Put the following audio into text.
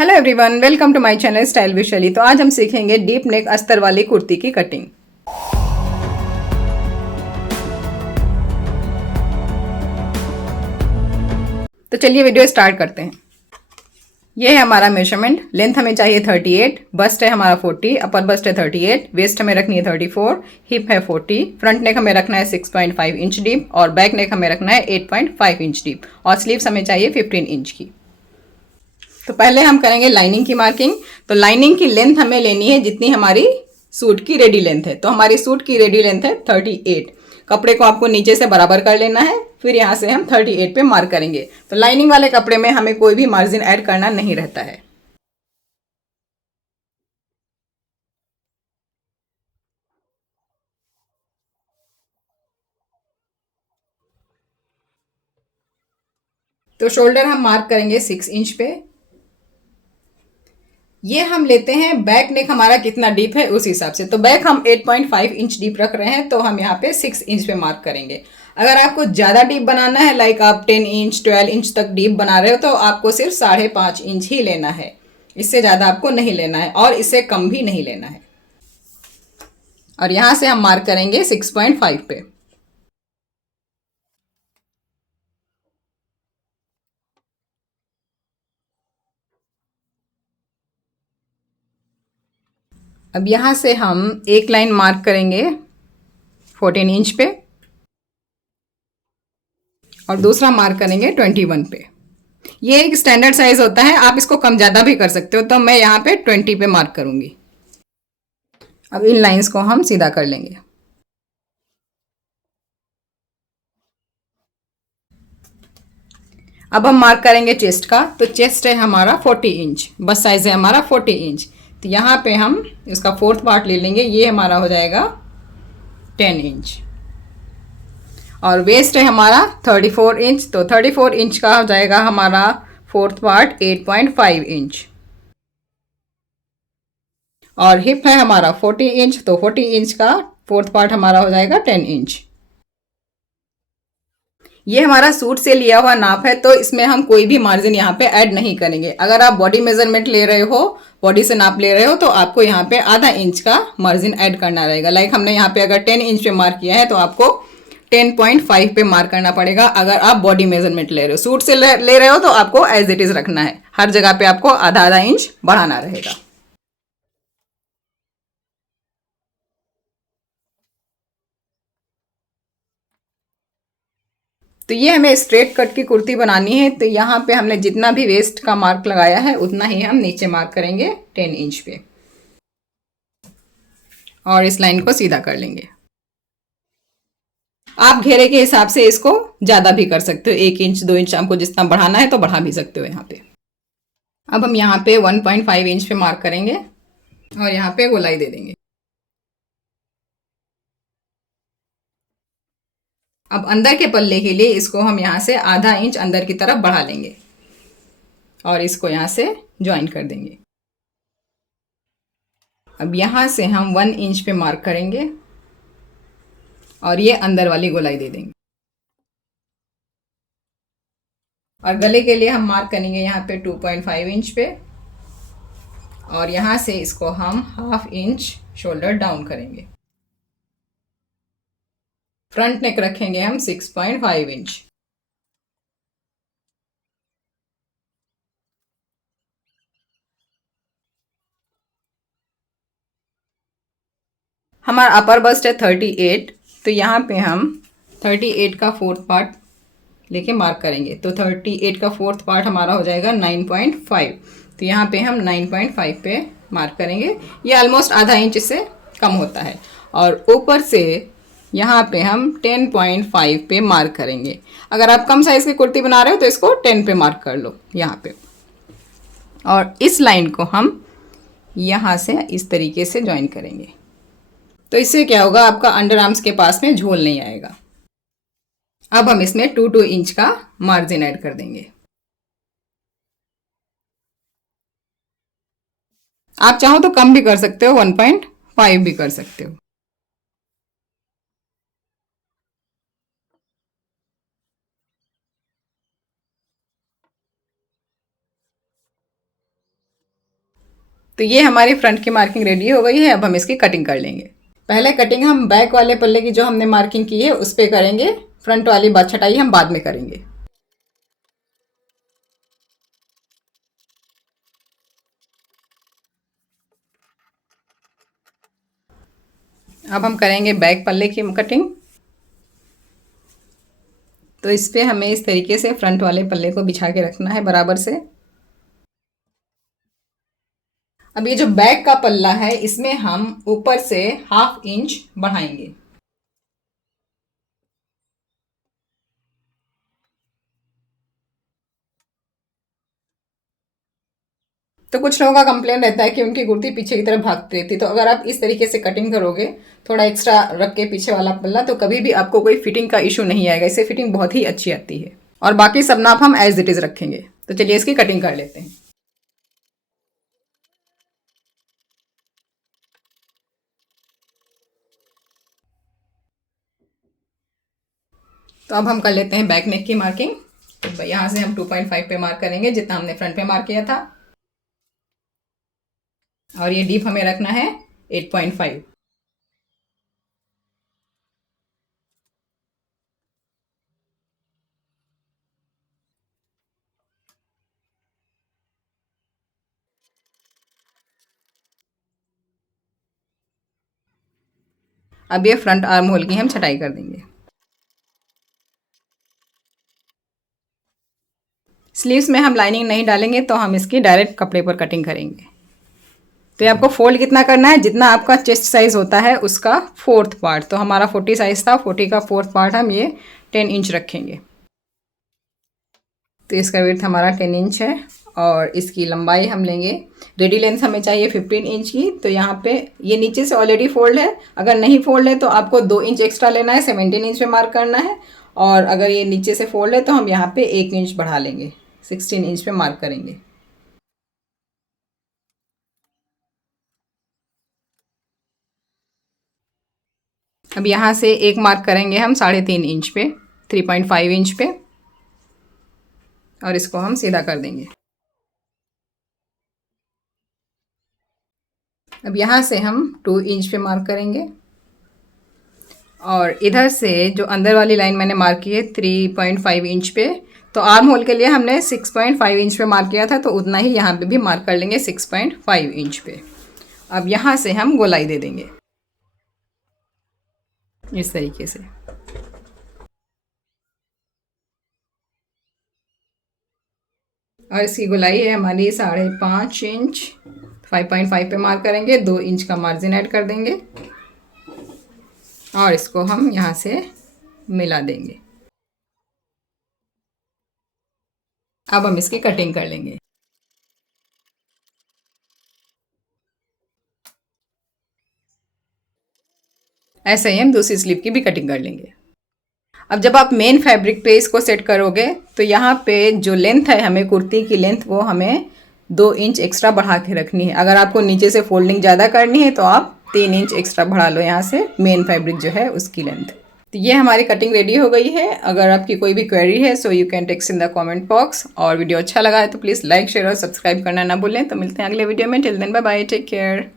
Hello everyone, welcome to my channel style with Shaily. तो आज हम सीखेंगे डीप नेक अस्तर वाली कुर्ती की कटिंग। तो चलिए वीडियो स्टार्ट करते हैं। ये है हमारा मेजरमेंट। लेंथ हमें चाहिए 38, बस्ट है हमारा 40, अपर बस्ट है 38, वेस्ट हमें रखनी है 34, हिप है 40, फ्रंट नेक हमें रखना है 6.5 इंच डीप और बैक नेक हमें रखना है 8.5 इंच डीप और स्लीव्स हमें चाहिए 15 इंच की। तो पहले हम करेंगे लाइनिंग की मार्किंग। तो लाइनिंग की लेंथ हमें लेनी है जितनी हमारी सूट की रेडी लेंथ है। तो हमारी सूट की रेडी लेंथ है 38। कपड़े को आपको नीचे से बराबर कर लेना है, फिर यहाँ से हम 38 पे मार्क करेंगे। तो लाइनिंग वाले कपड़े में हमें कोई भी मार्जिन ऐड करना नहीं रहता है। तो शोल्डर हम मार्क करेंगे 6 इंच पे। ये हम लेते हैं बैक नेक हमारा कितना डीप है उस हिसाब से। तो बैक हम 8.5 इंच डीप रख रहे हैं, तो हम यहाँ पे 6 इंच पे मार्क करेंगे। अगर आपको ज़्यादा डीप बनाना है, लाइक आप 10 इंच 12 इंच तक डीप बना रहे हो, तो आपको सिर्फ 5.5 इंच ही लेना है। इससे ज़्यादा आपको नहीं लेना है और इससे कम भी नहीं लेना है। और यहाँ से हम मार्क करेंगे 6.5 पे। अब यहाँ से हम एक लाइन मार्क करेंगे 14 इंच पे और दूसरा मार्क करेंगे 21 पे। ये एक स्टैंडर्ड साइज होता है, आप इसको कम ज़्यादा भी कर सकते हो। तो मैं यहाँ पे 20 पे मार्क करूँगी। अब इन लाइंस को हम सीधा कर लेंगे। अब हम मार्क करेंगे चेस्ट का। तो चेस्ट है हमारा 40 इंच, बस साइज है हमारा 40 इंच। तो यहाँ पे हम इसका फोर्थ पार्ट ले लेंगे, ये हमारा हो जाएगा 10 इंच। और वेस्ट है हमारा 34 इंच, तो 34 इंच का हो जाएगा हमारा फोर्थ पार्ट 8.5 इंच। और हिप है हमारा 40 इंच, तो 40 इंच का फोर्थ पार्ट हमारा हो जाएगा 10 इंच। ये हमारा सूट से लिया हुआ नाप है, तो इसमें हम कोई भी मार्जिन यहाँ पे ऐड नहीं करेंगे। अगर आप बॉडी मेजरमेंट ले रहे हो, बॉडी से नाप ले रहे हो, तो आपको यहाँ पे आधा इंच का मार्जिन ऐड करना रहेगा। लाइक हमने यहाँ पे अगर 10 इंच पे मार्क किया है, तो आपको 10.5 पे मार्क करना पड़ेगा। अगर आप बॉडी मेजरमेंट ले रहे हो, सूट से ले रहे हो, तो आपको एज इट इज रखना है। हर जगह पे आपको आधा आधा इंच बढ़ाना रहेगा। तो ये हमें स्ट्रेट कट की कुर्ती बनानी है। तो यहाँ पे हमने जितना भी वेस्ट का मार्क लगाया है, उतना ही हम नीचे मार्क करेंगे 10 इंच पे और इस लाइन को सीधा कर लेंगे। आप घेरे के हिसाब से इसको ज़्यादा भी कर सकते हो, 1 इंच 2 इंच आपको जितना बढ़ाना है तो बढ़ा भी सकते हो यहाँ पे। अब हम यहाँ पे 1.5 इंच पे मार्क करेंगे और यहाँ पे गोलाई दे देंगे। अब अंदर के पल्ले के लिए इसको हम यहाँ से आधा इंच अंदर की तरफ बढ़ा लेंगे और इसको यहाँ से ज्वाइन कर देंगे। अब यहाँ से हम 1 इंच पे मार्क करेंगे और ये अंदर वाली गोलाई दे देंगे। और गले के लिए हम मार्क करेंगे यहाँ पे 2.5 इंच पे और यहाँ से इसको हम 1/2 इंच शोल्डर डाउन करेंगे। फ्रंट नेक रखेंगे हम 6.5 इंच। हमारा अपर बस्ट है 38, तो यहाँ पे हम 38 का फोर्थ पार्ट लेके मार्क करेंगे। तो 38 का फोर्थ पार्ट हमारा हो जाएगा 9.5। तो यहाँ पे हम 9.5 पे मार्क करेंगे। ये ऑलमोस्ट आधा इंच से कम होता है। और ऊपर से यहाँ पे हम 10.5 पे मार्क करेंगे। अगर आप कम साइज़ की कुर्ती बना रहे हो तो इसको 10 पे मार्क कर लो यहाँ पे। और इस लाइन को हम यहाँ से इस तरीके से ज्वाइन करेंगे। तो इससे क्या होगा, आपका अंडर आर्म्स के पास में झोल नहीं आएगा। अब हम इसमें 2 इंच का मार्जिन ऐड कर देंगे। आप चाहो तो कम भी कर सकते हो, 1.5 भी कर सकते हो। तो ये हमारी फ्रंट की मार्किंग रेडी हो गई है। अब हम इसकी कटिंग कर लेंगे। पहले कटिंग हम बैक वाले पल्ले की जो हमने मार्किंग की है उस पर करेंगे, फ्रंट वाली बात छटाई हम बाद में करेंगे। अब हम करेंगे बैक पल्ले की कटिंग। तो इस पर हमें इस तरीके से फ्रंट वाले पल्ले को बिछा के रखना है बराबर से। अब ये जो बैक का पल्ला है इसमें हम ऊपर से 1/2 इंच बढ़ाएंगे। तो कुछ लोगों का कंप्लेन रहता है कि उनकी कुर्ती पीछे की तरफ भागती रहती है। तो अगर आप इस तरीके से कटिंग करोगे, थोड़ा एक्स्ट्रा रख के पीछे वाला पल्ला, तो कभी भी आपको कोई फिटिंग का इशू नहीं आएगा। इससे फिटिंग बहुत ही अच्छी आती है। और बाकी सब नाप हम एज इट इज रखेंगे। तो चलिए इसकी कटिंग कर लेते हैं। तो अब हम कर लेते हैं बैक नेक की मार्किंग। तो यहाँ से हम 2.5 पे मार्क करेंगे, जितना हमने फ्रंट पे मार्क किया था। और ये डीप हमें रखना है 8.5। अब ये फ्रंट आर्म होल की हम छटाई कर देंगे। स्लीव्स में हम लाइनिंग नहीं डालेंगे, तो हम इसकी डायरेक्ट कपड़े पर कटिंग करेंगे। तो ये आपको फोल्ड कितना करना है, जितना आपका चेस्ट साइज होता है उसका 4th पार्ट। तो हमारा 40 साइज था, 40 का 4th पार्ट हम ये 10 इंच रखेंगे। तो इसका विड्थ हमारा 10 इंच है। और इसकी लंबाई हम लेंगे, रेडी लेंथ हमें चाहिए 15 इंच की। तो यहाँ पे ये नीचे से ऑलरेडी फोल्ड है, अगर नहीं फोल्ड है तो आपको 2 इंच एक्स्ट्रा लेना है, 17 इंच पे मार्क करना है। और अगर ये नीचे से फोल्ड है तो हम यहाँ पे 1 इंच बढ़ा लेंगे, 16 इंच पे मार्क करेंगे। अब यहाँ से एक मार्क करेंगे हम 3.5 इंच पे, 3.5 इंच पे, और इसको हम सीधा कर देंगे। अब यहाँ से हम 2 इंच पे मार्क करेंगे। और इधर से जो अंदर वाली लाइन मैंने मार्क की है 3.5 इंच पे, तो आर्म होल के लिए हमने 6.5 इंच पे मार्क किया था, तो उतना ही यहाँ पे भी मार्क कर लेंगे 6.5 इंच पे। अब यहाँ से हम गोलाई दे देंगे इस तरीके से। और इसकी गोलाई है हमारी 5.5 इंच। 5.5 पे मार्क करेंगे, 2 इंच का मार्जिन ऐड कर देंगे और इसको हम यहाँ से मिला देंगे। अब हम इसकी कटिंग कर लेंगे। ऐसे ही हम दूसरी स्लीव की भी कटिंग कर लेंगे। अब जब आप मेन फैब्रिक पे इसको सेट करोगे, तो यहाँ पे जो लेंथ है हमें कुर्ती की लेंथ, वो हमें 2 इंच एक्स्ट्रा बढ़ा के रखनी है। अगर आपको नीचे से फोल्डिंग ज़्यादा करनी है तो आप 3 इंच एक्स्ट्रा बढ़ा लो यहाँ से, मेन फैब्रिक जो है उसकी लेंथ। तो ये हमारी कटिंग रेडी हो गई है। अगर आपकी कोई भी क्वेरी है so you can text in the comment box. और वीडियो अच्छा लगा है तो प्लीज़ लाइक, शेयर और सब्सक्राइब करना ना भूलें। तो मिलते हैं अगले वीडियो में। Till then bye bye, take care.